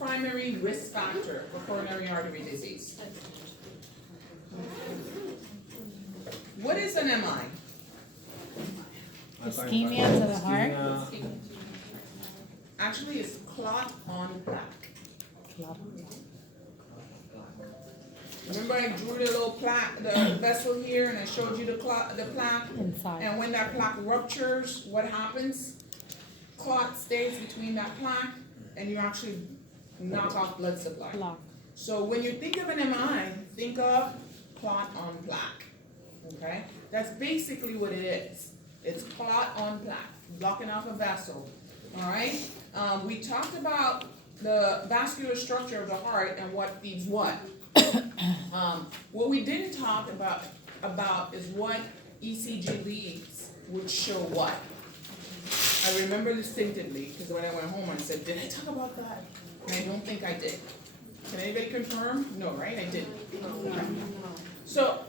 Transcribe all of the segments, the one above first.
primary risk factor for coronary artery disease? What is an MI? Ischemia to the heart. Actually, it's clot on plaque. Remember I drew the little plaque, the vessel here, and I showed you the plaque? Inside. And when that plaque ruptures, what happens? Clot stays between that plaque, and you actually knock off blood supply. Block. So when you think of an MI, think of clot on plaque. Okay? That's basically what it is. It's clot on plaque, blocking off a vessel. All right? We talked about the vascular structure of the heart and what feeds what. What we didn't talk about is what ECG leads would show what. I remember distinctively because when I went home I said, did I talk about that? And I don't think I did. Can anybody confirm? No, right? I didn't. Okay. So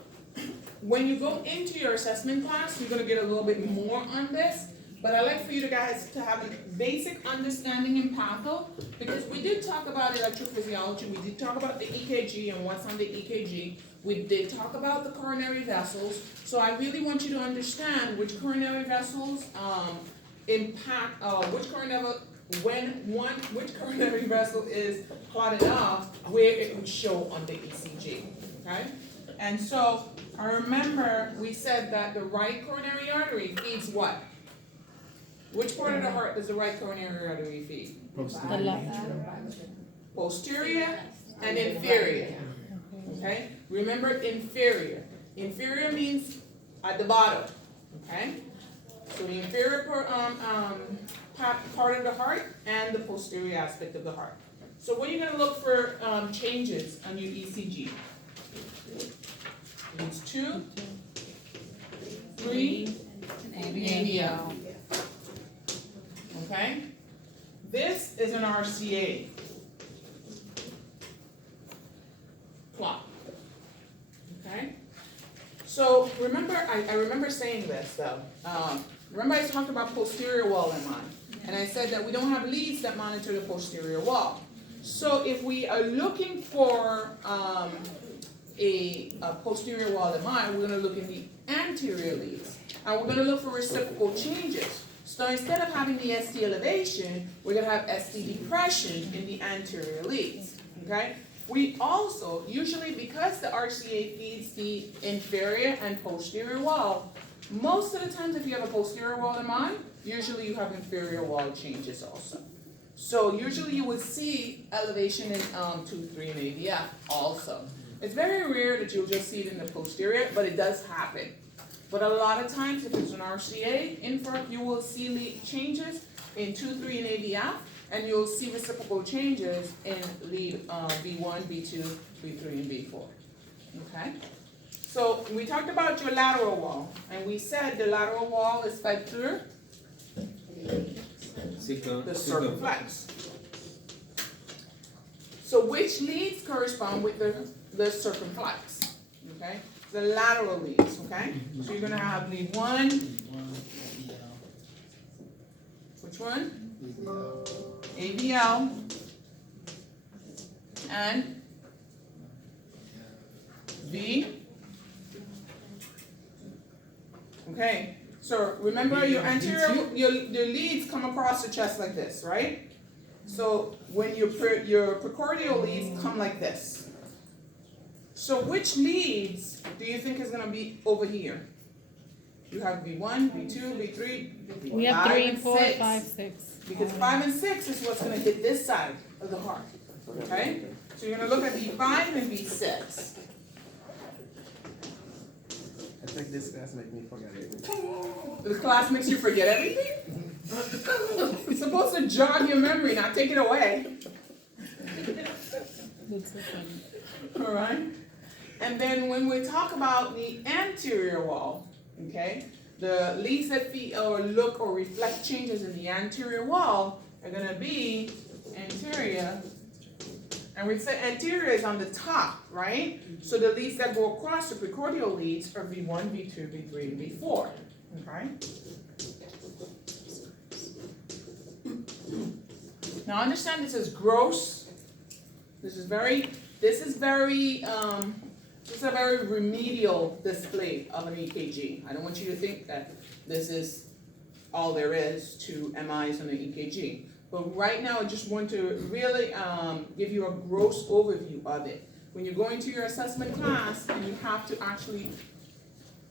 when you go into your assessment class, you're going to get a little bit more on this. But I'd like for you guys to have a basic understanding in patho, because we did talk about electrophysiology, we did talk about the EKG and what's on the EKG, we did talk about the coronary vessels, so I really want you to understand which coronary vessels impact, which coronary vessel is clotted off, where it would show on the ECG, okay? And so, I remember we said that the right coronary artery feeds what? Which part of the heart does the right coronary artery feed? The left. Posterior and inferior. Okay? Remember inferior. Inferior means at the bottom. Okay? So the inferior part of the heart and the posterior aspect of the heart. So when are you going to look for changes on your ECG? It's 2, 3, and AVL. Okay? This is an RCA clot. Okay? So remember, I remember saying this though. Remember I talked about posterior wall MI, and I said that we don't have leads that monitor the posterior wall. So if we are looking for a posterior wall MI, we're going to look in the anterior leads, and we're going to look for reciprocal changes. So instead of having the ST elevation, we're going to have ST depression in the anterior leads. Okay? We also, usually because the RCA feeds the inferior and posterior wall, most of the times if you have a posterior wall MI, usually you have inferior wall changes also. So usually you would see elevation in 2, 3, and AVF also. It's very rare that you'll just see it in the posterior, but it does happen. But a lot of times, if it's an RCA infarct, you will see changes in 2, 3, and AVF, and you'll see reciprocal changes in lead B1, B2, B3, and B4. Okay? So we talked about your lateral wall, and we said the lateral wall is fed through the circumflex. So which leads correspond with the circumflex? Okay? The lateral leads, okay? So you're going to have lead 1. Which one? AVL. And V. Okay, so remember your anterior, your leads come across the chest like this, right? So when your precordial leads come like this. So which leads do you think is going to be over here? You have V1, V2, V3, We have 3, 4, 6. 5, 6. Because 5 and 6 is what's going to hit this side of the heart. Okay? So you're going to look at V5 and V6. I think this class makes me forget everything. The class makes you forget everything? It's supposed to jog your memory, not take it away. That's so funny. All right? And then when we talk about the anterior wall, okay, the leads that feed or look or reflect changes in the anterior wall are going to be anterior. And we say anterior is on the top, right? So the leads that go across the precordial leads are V1, V2, V3, and V4. Okay? Now understand this is gross This is a very remedial display of an EKG. I don't want you to think that this is all there is to MIs on the EKG. But right now, I just want to really give you a gross overview of it. When you go into your assessment class and you have to actually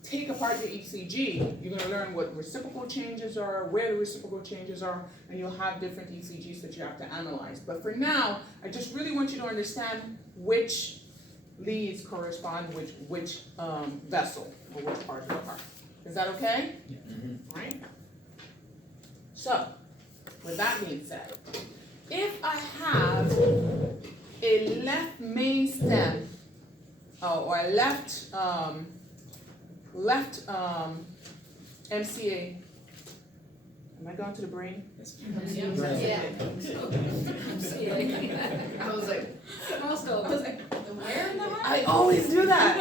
take apart the ECG, you're gonna learn what reciprocal changes are, where the reciprocal changes are, and you'll have different ECGs that you have to analyze. But for now, I just really want you to understand which leads correspond with which vessel or which part of the heart. Is that okay? Yeah. All right? So, with that being said, if I have a left main stem, or a left MCA, am I going to the brain? Yeah. I was like, where in the heart? I always do that.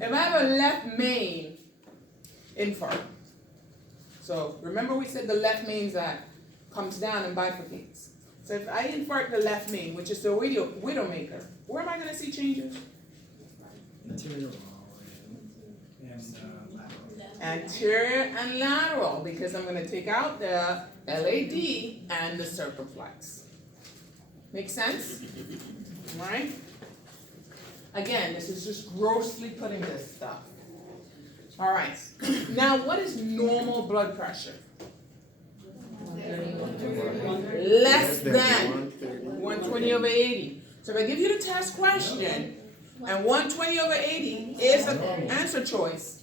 If I have a left main infarct, so remember we said the left main that comes down and bifurcates. So if I infarct the left main, which is the widowmaker, where am I gonna see changes? Anterior wall and lateral. Anterior and lateral, because I'm gonna take out the LAD and the circumflex. Make sense? Alright? Again, this is just grossly putting this stuff. Alright, now what is normal blood pressure? Less than 120 over 80. So if I give you the test question, and 120 over 80 is an answer choice,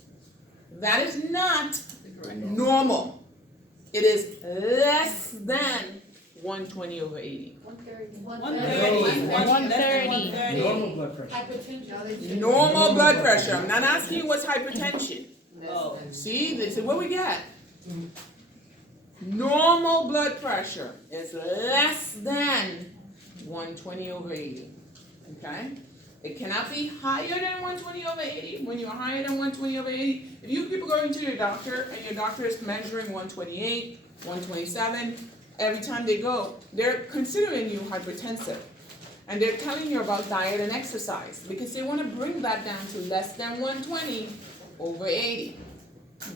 that is not normal. It is less than 120 over 80. 130. Normal blood pressure. Hypertension. Normal blood pressure. I'm not asking you what's hypertension. See, this is what we get. Normal blood pressure is less than 120 over 80. Okay? It cannot be higher than 120 over 80. When you're higher than 120 over 80, if you people going to your doctor and your doctor is measuring 128, 127, every time they go, they're considering you hypertensive. And they're telling you about diet and exercise because they want to bring that down to less than 120 over 80.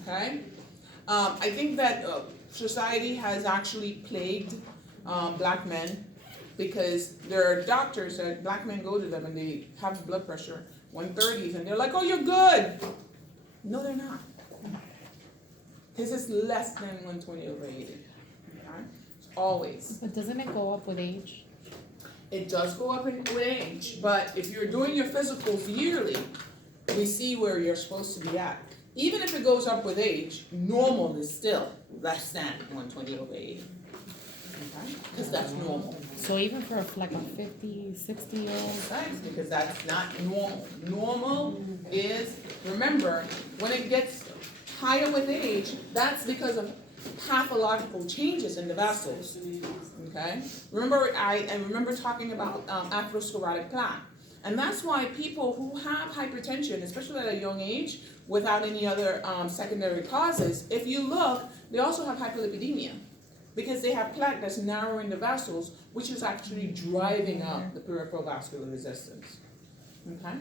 Okay? I think that society has actually plagued black men because there are doctors that black men go to them and they have blood pressure 130s and they're like, oh, you're good. No, they're not. Because it's less than 120 over 80. Okay? Always. But doesn't it go up with age? It does go up with age, but if you're doing your physicals yearly, we see where you're supposed to be at. Even if it goes up with age, normal is still less than 120 over 80. Okay? Because that's normal. So even for like a 50, 60-year-old? Right? Because that's not normal. Normal is, remember, when it gets higher with age, that's because of pathological changes in the vessels. Okay? Remember, I remember talking about atherosclerotic plaque. And that's why people who have hypertension, especially at a young age, without any other secondary causes, if you look, they also have hyperlipidemia because they have plaque that's narrowing the vessels, which is actually driving up the peripheral vascular resistance. Okay?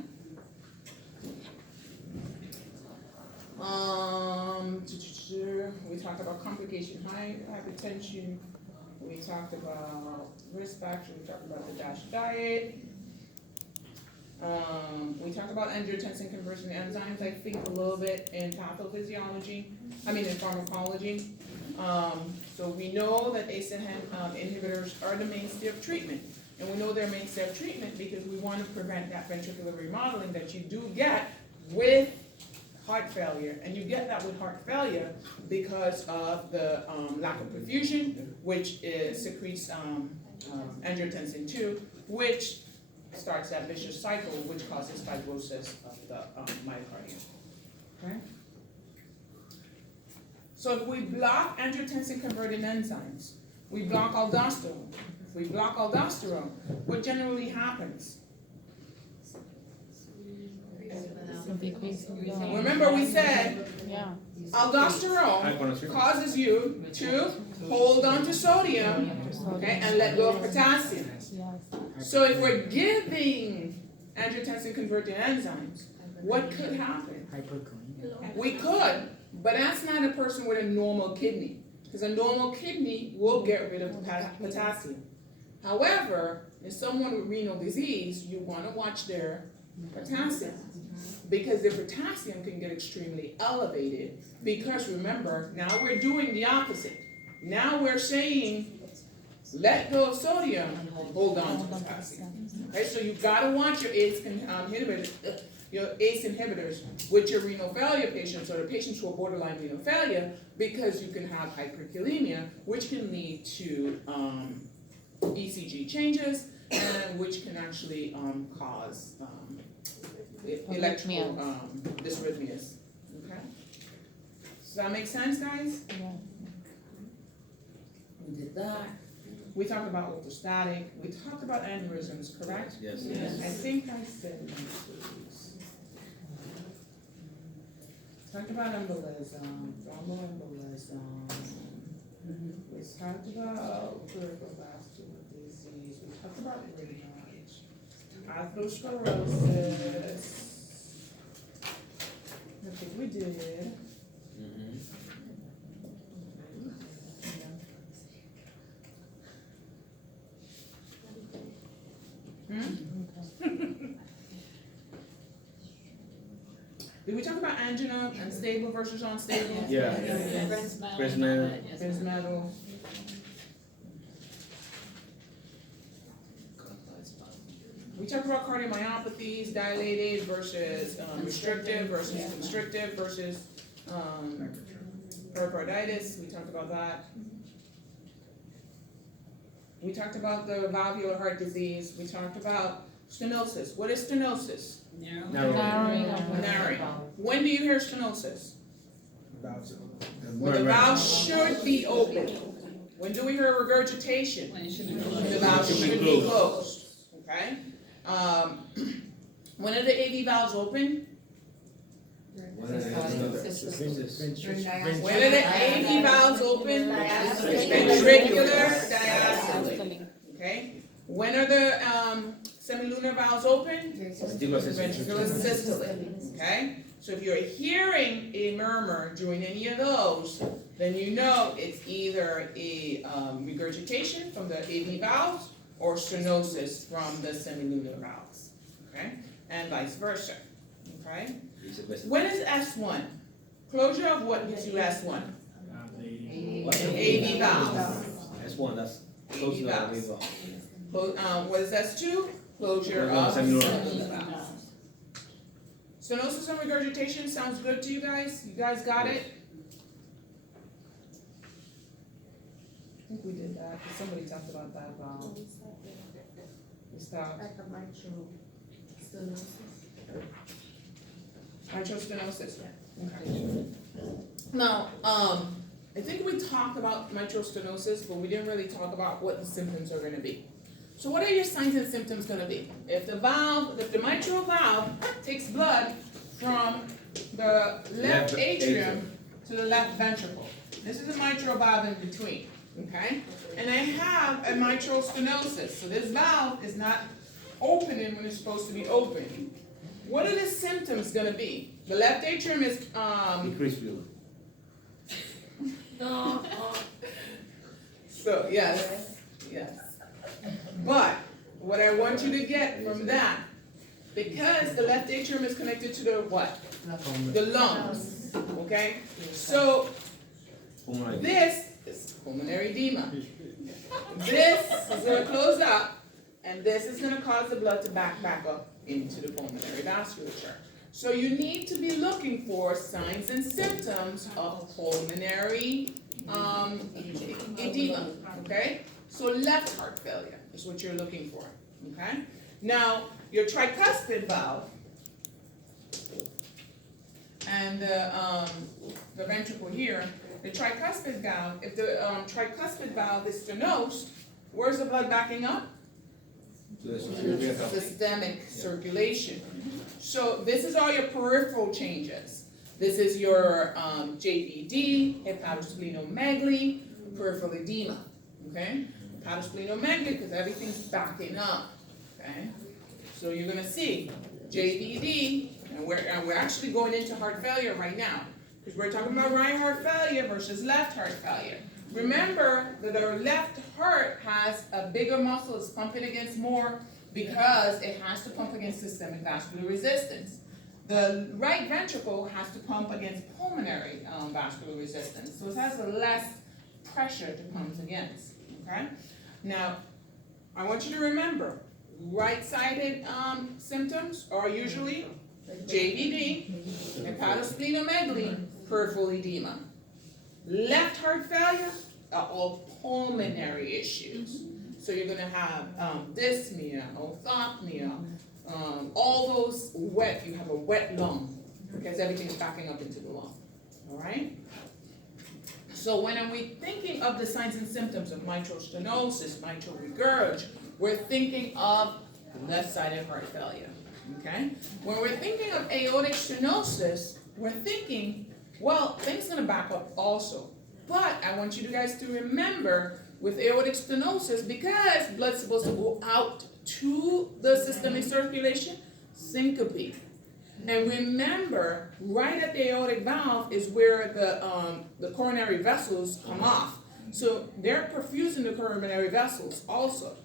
We talked about complication, hypertension. We talked about risk factors. We talked about the DASH diet. We talked about angiotensin conversion enzymes, I think a little bit in pathophysiology, in pharmacology. So we know that ACE inhibitors are the mainstay of treatment. And we know they're mainstay of treatment because we want to prevent that ventricular remodeling that you do get with heart failure. And you get that with heart failure because of the lack of perfusion, which secretes angiotensin 2, which starts that vicious cycle, which causes fibrosis of the myocardium. Okay? So if we block angiotensin converting enzymes, we block aldosterone. If we block aldosterone, what generally happens? So decrease of the- Remember we said Yeah. aldosterone causes you to hold on to sodium, okay, and let go of potassium. Yes. So if we're giving angiotensin converting enzymes, what could happen? We could, but that's not a person with a normal kidney, because a normal kidney will get rid of potassium. However, in someone with renal disease, you want to watch their potassium, because their potassium can get extremely elevated, because remember, now we're doing the opposite. Now we're saying, let go of sodium, hold on to potassium. Okay, so you've got to watch your ACE inhibitors with your renal failure patients, or the patients who are borderline renal failure, because you can have hyperkalemia, which can lead to ECG changes, and which can actually cause electrical dysrhythmias. Okay? Does that make sense, guys? Yeah. We did that. We talked about orthostatic. We talked about aneurysms, correct? Yes. I think I said these. Talked about embolism, thromboembolism. We talked about peripheral vascular disease. We talked about radiology, atherosclerosis. I think we did. Did we talk about angina, unstable versus unstable? Yeah. Fresnel. Fresnel. We talked about cardiomyopathies, dilated versus restrictive versus constrictive versus pericarditis. We talked about that. We talked about the valvular heart disease. We talked about stenosis. What is stenosis? Narrowing of Narrowing. When do you hear stenosis? Valves. When the valve should be open. When do we hear regurgitation? When the valve should be closed. Okay? When are the AV valves open? When are the AV valves open? Ventricular diastole. Okay? When are the semilunar valves open? Ventricular systole. Okay? So if you're hearing a murmur during any of those, then you know it's either a regurgitation from the AV valves or stenosis from the semilunar valves. Okay? And vice versa. Okay? When is S1? Closure of what gives you S1? AV valves. S1, that's AV valves. What is S2? Closure of semilunar valves. Stenosis and regurgitation sounds good to you guys? You guys got it? I think we did that, because somebody talked about that valve. We stopped. Mitral stenosis. Okay. Now, I think we talked about mitral stenosis, but we didn't really talk about what the symptoms are going to be. So what are your signs and symptoms going to be? If the mitral valve takes blood from the left atrium to the left ventricle, this is a mitral valve in between, okay? And I have a mitral stenosis, so this valve is not opening when it's supposed to be open. What are the symptoms going to be? The left atrium is Increased fluid. So yes. But what I want you to get from that, because the left atrium is connected to the what? The lungs. Okay? So this is pulmonary edema. This is going to close up, and this is going to cause the blood to back up into the pulmonary vasculature. So you need to be looking for signs and symptoms of pulmonary edema. Okay? So left heart failure is what you're looking for, okay? Now, your tricuspid valve and the ventricle here, the tricuspid valve, if the tricuspid valve is stenosed, where's the blood backing up? Systemic circulation. So this is all your peripheral changes. This is your JVD, hepatosplenomegaly, peripheral edema, okay? Hepatosplenomegaly because everything's backing up. Okay, so you're gonna see JVD, and we're actually going into heart failure right now, because we're talking about right heart failure versus left heart failure. Remember that our left heart has a bigger muscle, it's pumping against more because it has to pump against systemic vascular resistance. The right ventricle has to pump against pulmonary vascular resistance, so it has a less pressure to pump against, okay? Now, I want you to remember, right-sided symptoms are usually JVD, hepatosplenomegaly, peripheral edema. Left heart failure are all pulmonary issues. So you're gonna have dyspnea, orthopnea, all those wet, you have a wet lung because everything's backing up into the lung, all right? So when are we thinking of the signs and symptoms of mitral stenosis, mitral regurg, we're thinking of left-sided heart failure, okay? When we're thinking of aortic stenosis, we're thinking, well, things gonna back up also. But I want you guys to remember with aortic stenosis, because blood's supposed to go out to the systemic circulation, syncope. And remember, right at the aortic valve is where the coronary vessels come off. So they're perfusing the coronary vessels also.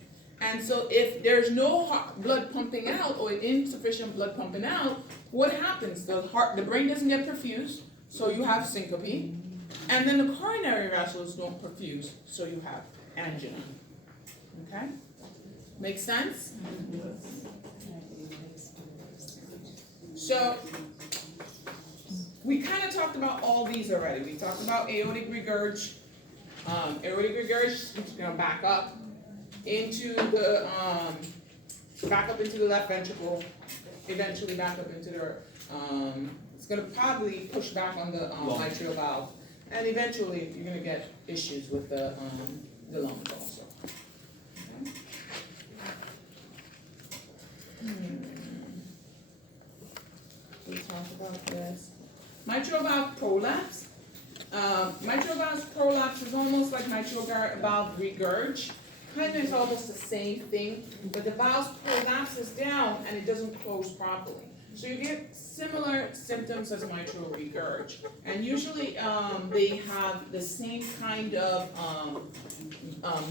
And so if there's no blood pumping out or insufficient blood pumping out, what happens? The brain doesn't get perfused, so you have syncope. And then the coronary vessels don't perfuse, so you have angina. Okay? Make sense? So, we kind of talked about all these already. We talked about aortic regurg. Aortic regurg is going to back up into the left ventricle, eventually back up into the, it's going to probably push back on the mitral valve. And eventually, you're going to get issues with the lungs also. Okay. We talked about this. Mitral valve prolapse. Mitral valve prolapse is almost like mitral valve regurg. Kind of is almost the same thing, but the valve prolapses down and it doesn't close properly. So you get similar symptoms as mitral regurg. And usually they have the same kind of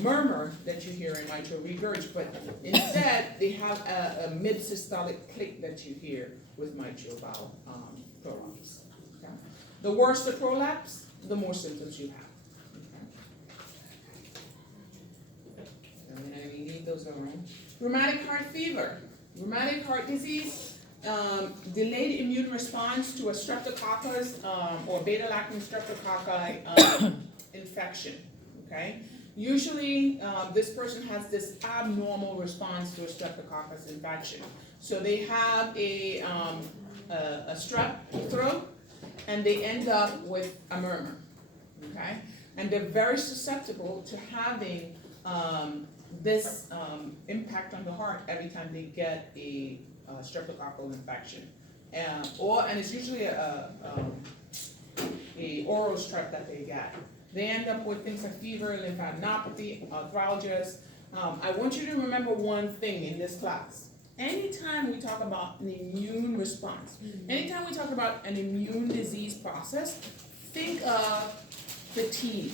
murmur that you hear in mitral regurg, but instead they have a mid-systolic click that you hear with mitral valve prolapse. Okay? The worse the prolapse, the more symptoms you have. Okay? And we need those around. Rheumatic heart fever. Rheumatic heart disease. Delayed immune response to a streptococcus or beta-lactam streptococci infection, okay? Usually, this person has this abnormal response to a streptococcus infection. So they have a strep throat, and they end up with a murmur, okay? And they're very susceptible to having this impact on the heart every time they get a streptococcal infection, and it's usually a oral strep that they get. They end up with things like fever, lymphadenopathy, arthralgias. I want you to remember one thing in this class. Anytime we talk about an immune response, anytime we talk about an immune disease process, think of fatigue,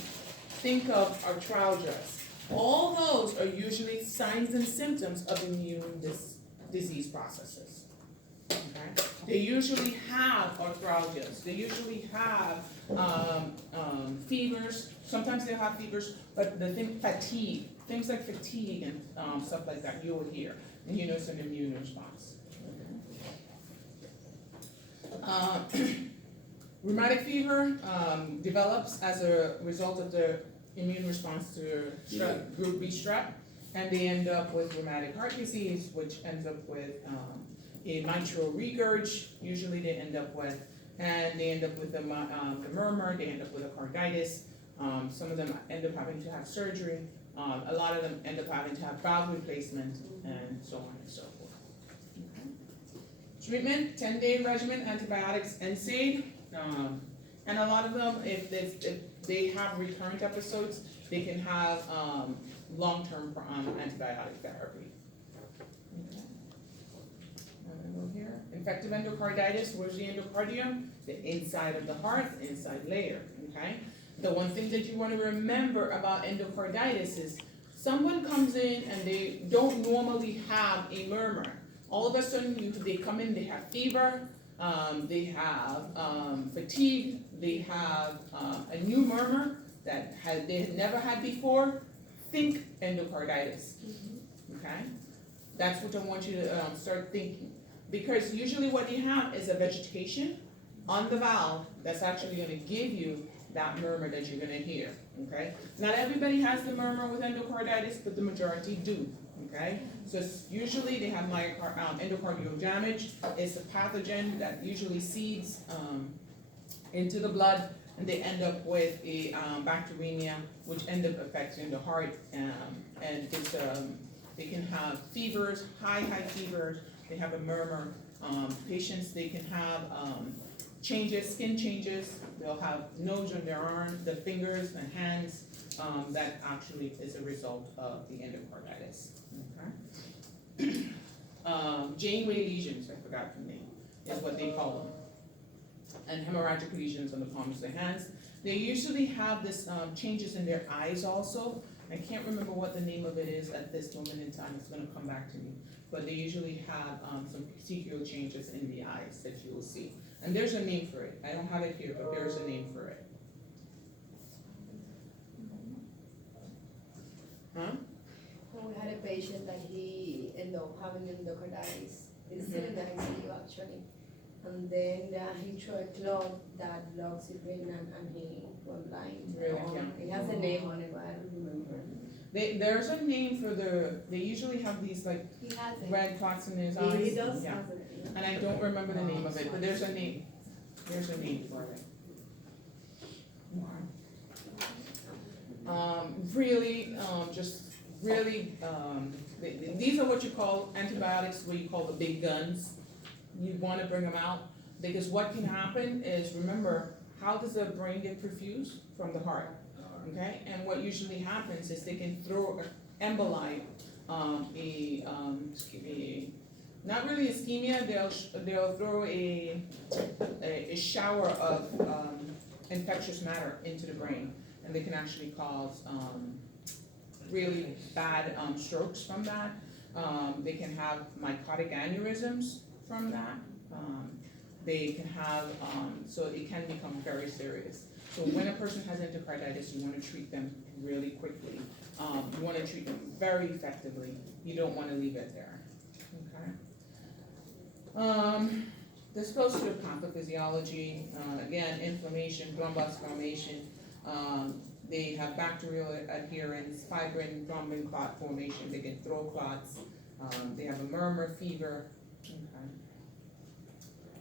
think of arthralgias. All those are usually signs and symptoms of immune disease processes. Okay? They usually have arthralgias. They usually have fevers. Sometimes they have fevers, but the thing, fatigue, things like fatigue and stuff like that, you will hear, and you know it's an immune response. Rheumatic fever develops as a result of the immune response to group B strep. And they end up with rheumatic heart disease, which ends up with a mitral regurg, usually they end up with, and they end up with the murmur, they end up with a carditis. Some of them end up having to have surgery. A lot of them end up having to have valve replacement, and so on and so forth. Okay. Treatment, 10-day regimen, antibiotics, NSAID. And a lot of them, if they have recurrent episodes, they can have long-term antibiotic therapy. infective endocarditis, where's the endocardium? The inside of the heart, the inside layer, okay? The one thing that you wanna remember about endocarditis is someone comes in and they don't normally have a murmur. All of a sudden, they come in, they have fever, they have fatigue, they have a new murmur that they had never had before. Think endocarditis, okay? That's what I want you to start thinking. Because usually what you have is a vegetation on the valve that's actually gonna give you that murmur that you're gonna hear, okay? Not everybody has the murmur with endocarditis, but the majority do, okay? So usually they have endocardial damage. It's a pathogen that usually seeds into the blood, and they end up with a bacteremia, which end up affecting the heart, and it's, they can have fevers, high fevers, they have a murmur. Patients, they can have changes, skin changes, they'll have nodes on their arms, the fingers and hands, that actually is a result of the endocarditis, okay? Janeway lesions, I forgot the name, is what they call them. And hemorrhagic lesions on the palms of the hands. They usually have this changes in their eyes also. I can't remember what the name of it is at this moment in time, it's gonna come back to me. But they usually have some peculiar changes in the eyes that you will see. And there's a name for it. I don't have it here, but there's a name for it. Huh? We had a patient that he ended up having endocarditis. He's still in the ICU actually. And then he tried a clot that blocks his vein and he went blind. Really? Yeah. It has a name on it, but I don't remember. There's a name for they usually have these like He has it. red clots in his eyes. He does Yeah. have it. And I don't remember the name of it, but there's a name. There's a name for it. These are what you call antibiotics, what you call the big guns. You wanna bring them out, because what can happen is, remember, how does the brain get perfused? From the heart, okay? And what usually happens is they can throw emboli, not really ischemia, they'll throw a shower of infectious matter into the brain, and they can actually cause really bad strokes from that. They can have mycotic aneurysms from that. They can have, so it can become very serious. So when a person has endocarditis, you wanna treat them really quickly. You wanna treat them very effectively. You don't wanna leave it there, okay? This goes to the pathophysiology, again, inflammation, thrombus formation. They have bacterial adherence, fibrin, thrombin clot formation, they can throw clots. They have a murmur, fever, okay.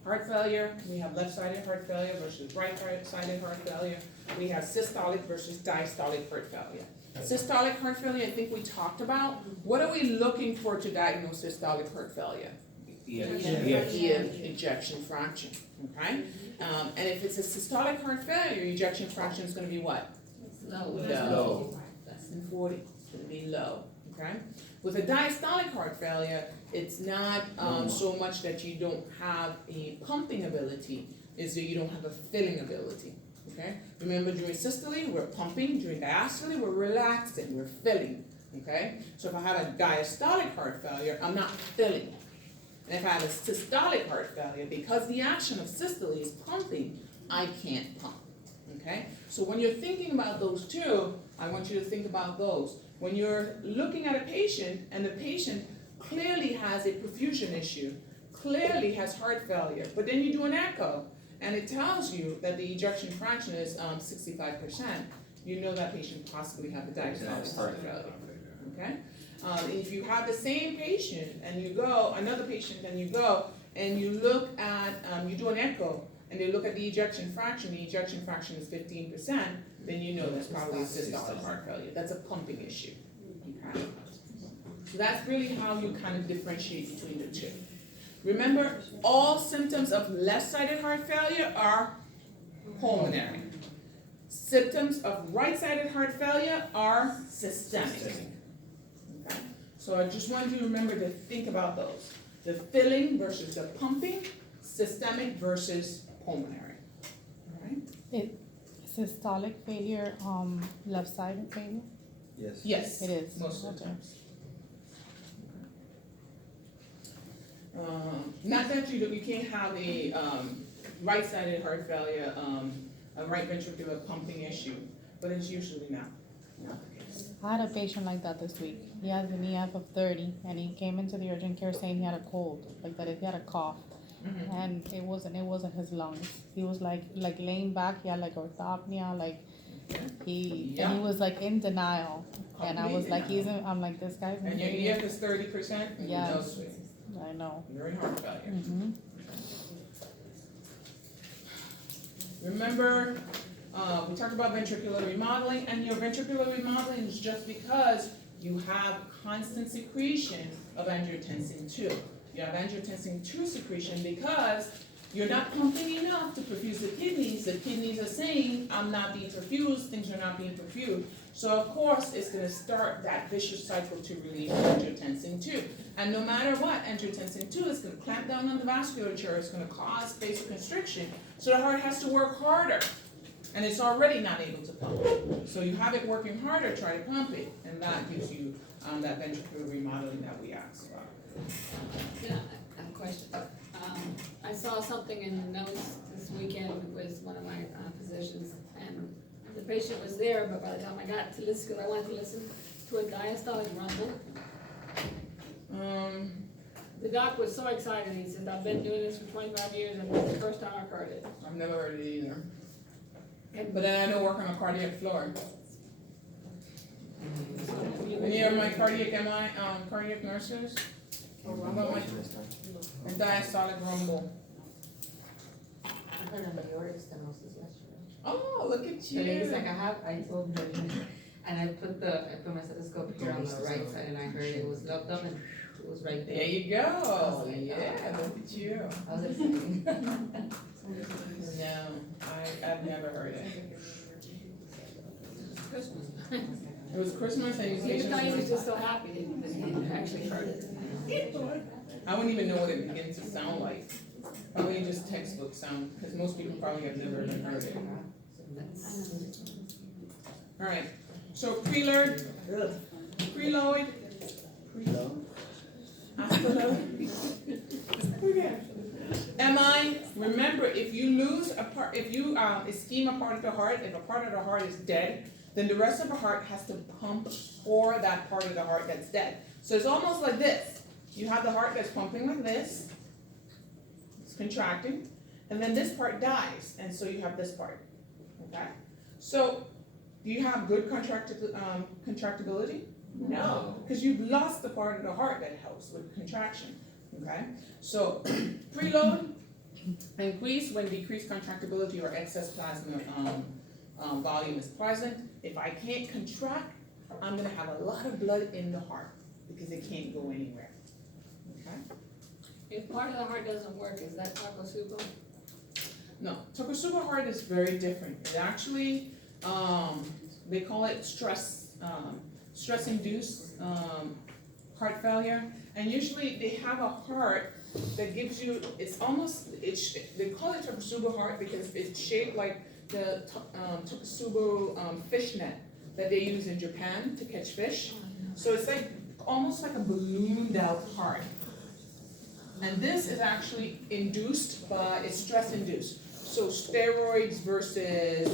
Heart failure, we have left-sided heart failure versus right-sided heart failure. We have systolic versus diastolic heart failure. Systolic heart failure, I think we talked about. What are we looking for to diagnose systolic heart failure? Ejection fraction, okay? And if it's a systolic heart failure, ejection fraction is gonna be what? Low. Less than 40, it's gonna be low, okay? With a diastolic heart failure, it's not so much that you don't have a pumping ability, is that you don't have a filling ability, okay? Remember, during systole, we're pumping, during diastole, we're relaxing, we're filling, okay? So if I have a diastolic heart failure, I'm not filling. And if I have a systolic heart failure, because the action of systole is pumping, I can't pump, okay? So when you're thinking about those two, I want you to think about those. When you're looking at a patient, and the patient clearly has a perfusion issue, clearly has heart failure, but then you do an echo, and it tells you that the ejection fraction is 65%, you know that patient possibly have a diastolic heart failure, okay? If you have the same patient, and you go, another patient, and you go, and you look at, you do an echo, and they look at the ejection fraction is 15%, then you know that's probably a systolic heart failure. That's a pumping issue, okay? So that's really how you kind of differentiate between the two. Remember, all symptoms of left-sided heart failure are pulmonary. Symptoms of right-sided heart failure are systemic. Okay? So I just wanted you to remember to think about those. the filling versus the pumping, systemic versus pulmonary. Alright? Systolic failure, left side failure? Yes. Yes. It is. Most of the Okay. times. Not that you can't have a right-sided heart failure, a right ventricular pumping issue, but it's usually not the case. I had a patient like that this week. He has an EF of 30, and he came into the urgent care saying he had a cold, like that he had a cough, and it wasn't his lungs. He was like laying back. He had like orthopnea, like and he was like in denial. And I was like, I'm like, this guy's And your EF is 30%? Yes. I know. You're in heart failure. Mm-hmm. Remember, we talked about ventricular remodeling, and your ventricular remodeling is just because you have constant secretion of angiotensin II. You have angiotensin II secretion because you're not pumping enough to perfuse the kidneys. The kidneys are saying, I'm not being perfused, things are not being perfused. So of course, it's gonna start that vicious cycle to release angiotensin II. And no matter what, angiotensin II is gonna clamp down on the vasculature, it's gonna cause vasoconstriction, so the heart has to work harder. And it's already not able to pump. So you have it working harder, try to pump it, and that gives you that ventricular remodeling that we asked about. Yeah, I have a question. I saw something in the notes this weekend with one of my physicians, and the patient was there, but by the time I got to listen, because I wanted to listen to a diastolic rumble, the doc was so excited. He said, I've been doing this for 25 years, and this is the first time I've heard it. I've never heard it either. But then I know work on a cardiac floor. Any of my cardiac cardiac nurses? And diastolic rumble. I heard an aortic stenosis yesterday. Oh, look at The lady's you. like, I told her, and I put my stethoscope here on the right side, and I heard it was locked up, and it was right There there. you go. Yeah, look at you. I was excited. No, I've never heard it. Christmas. It was Christmas and you He was patients. just so happy that he actually heard it. I wouldn't even know what it begins to sound like. Probably just textbook sound, because most people probably have never even heard it. All right, so preload, preload, afterload. Okay. MI, remember, if you lose a part, if you ischeme a part of the heart, if a part of the heart is dead, then the rest of the heart has to pump for that part of the heart that's dead. So it's almost like this. You have the heart that's pumping like this, it's contracting, and then this part dies, and so you have this part, okay? So, do you have good contractibility? No, because you've lost the part of the heart that helps with contraction, okay? So, preload, increase when decreased contractibility or excess plasma volume is present. If I can't contract, I'm gonna have a lot of blood in the heart because it can't go anywhere, okay? If part of the heart doesn't work, is that Takotsubo? No, Takotsubo heart is very different. It actually, they call it stress-induced heart failure. And usually they have a heart that gives you, they call it Takotsubo heart because it's shaped like the Takotsubo fishnet that they use in Japan to catch fish. So it's like, almost like a ballooned out heart. And this is actually induced by, it's stress induced. So steroids versus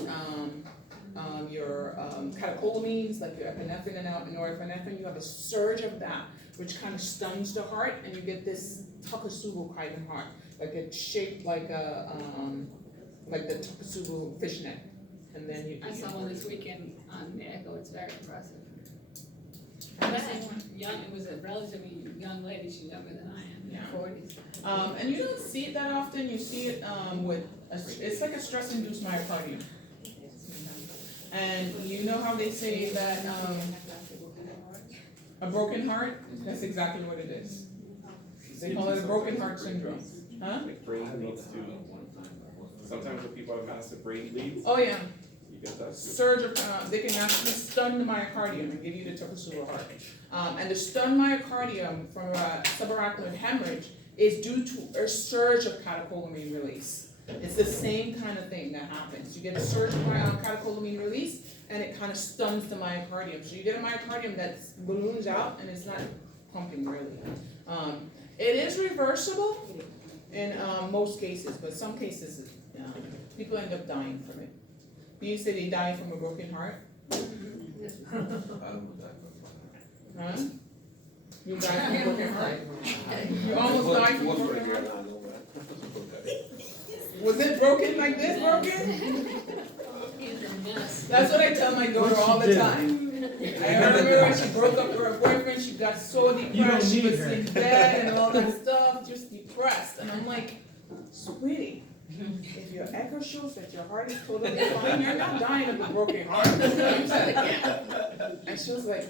your catecholamines, like your epinephrine and norepinephrine, you have a surge of that, which kind of stuns the heart, and you get this Takotsubo kind of heart, like it's shaped like a like the Takotsubo fishnet. And then you. I saw one this weekend on the Echo. It's very impressive. Young, it was a relatively young lady. She's younger than I am, in Yeah. her 40s. And you don't see it that often. You see it it's like a stress-induced myocardium. And you know how they say that a broken heart? That's exactly what it is. They call it a broken heart syndrome. Huh? Like brain bleeds too. Sometimes when people have massive brain bleeds, Oh yeah. surge of, they can actually stun the myocardium and give you the Takotsubo heart. And the stunned myocardium from a subarachnoid hemorrhage is due to a surge of catecholamine release. It's the same kind of thing that happens. You get a surge of catecholamine release, and it kind of stuns the myocardium. So you get a myocardium that balloons out, and it's not pumping really. It is reversible in most cases, but some cases people end up dying from it. You say they die from a broken heart? Huh? You died from a broken heart? You almost died from a broken heart? Was it broken like this broken? He's a mess. That's what I tell my daughter all the time. I remember when she broke up with her boyfriend, she got so depressed, she was in bed and all that stuff, just depressed. And I'm like, sweetie, if your echo shows that your heart is totally fine, you're not dying of a broken heart. I'm like, yeah. And she was like,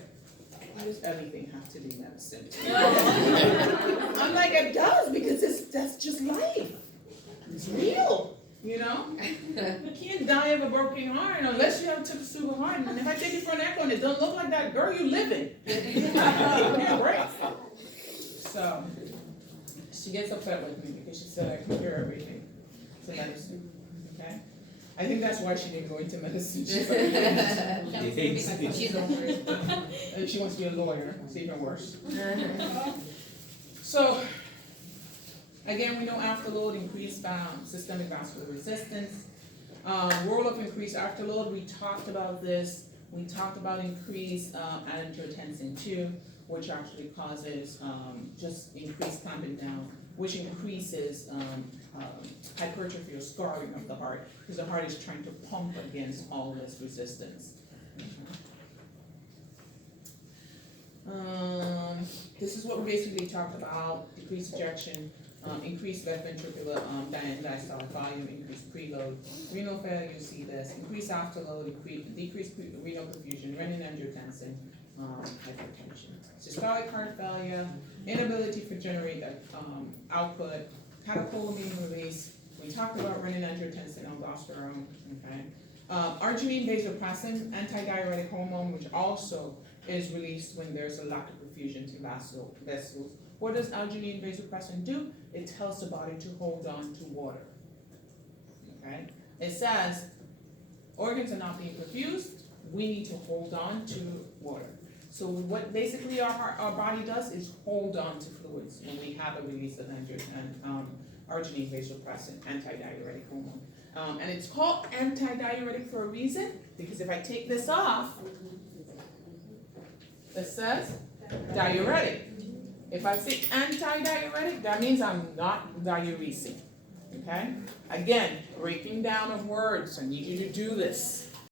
why does everything have to be medicine? I'm like, it does, because that's just life. It's real, you know? You can't die of a broken heart unless you have a Takotsubo heart. And if I take you for an echo and it don't look like that, girl, you living. Yeah, right. So she gets upset with me because she said I can cure everything. So medicine, okay? I think that's why she didn't go into medicine. She's like, She's over it. and she wants to be a lawyer. It's even worse. So, again, we know afterload increased systemic vascular resistance. Role of increased afterload, we talked about this. We talked about increased angiotensin II, which actually causes just increased clamping down, which increases hypertrophy or scarring of the heart, because the heart is trying to pump against all this resistance. This is what we basically talked about: decreased ejection, increased left ventricular diastolic volume, increased preload, renal failure, you see this, increased afterload, decreased renal perfusion, renin-angiotensin, hypertension, systolic heart failure, inability to generate output, catecholamine release. We talked about renin-angiotensin, aldosterone, okay? Arginine vasopressin, antidiuretic hormone, which also is released when there's a lack of perfusion to vessels. What does arginine vasopressin do? It tells the body to hold on to water. Okay? It says organs are not being perfused, we need to hold on to water. So what basically our body does is hold on to fluids when we have a release of arginine vasopressin, antidiuretic hormone. And it's called antidiuretic for a reason, because if I take this off, it says diuretic. If I say antidiuretic, that means I'm not diuresing. Okay? Again, breaking down of words. I need you to do this.